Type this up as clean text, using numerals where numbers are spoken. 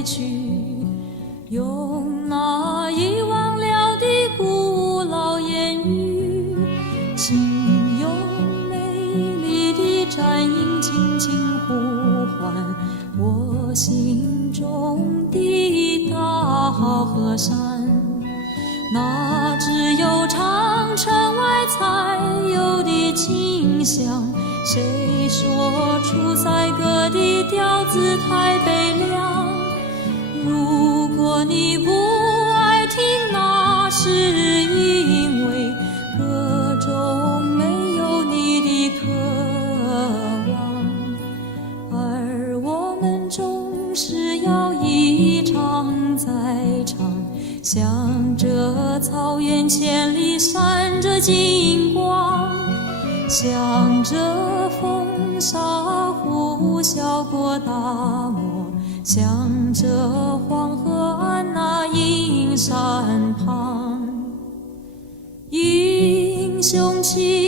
回去，用那遗忘了的古老言语，请用美丽的战音轻轻呼唤我心中的大河山。那只有长城外才有的清香，谁说出塞歌的调子太悲凉？如果你不爱听，那是因为歌中没有你的渴望，而我们总是要一唱再唱，向着草原千里闪着金光，向着风沙呼啸过大漠，向着黄河岸那阴山旁。英雄气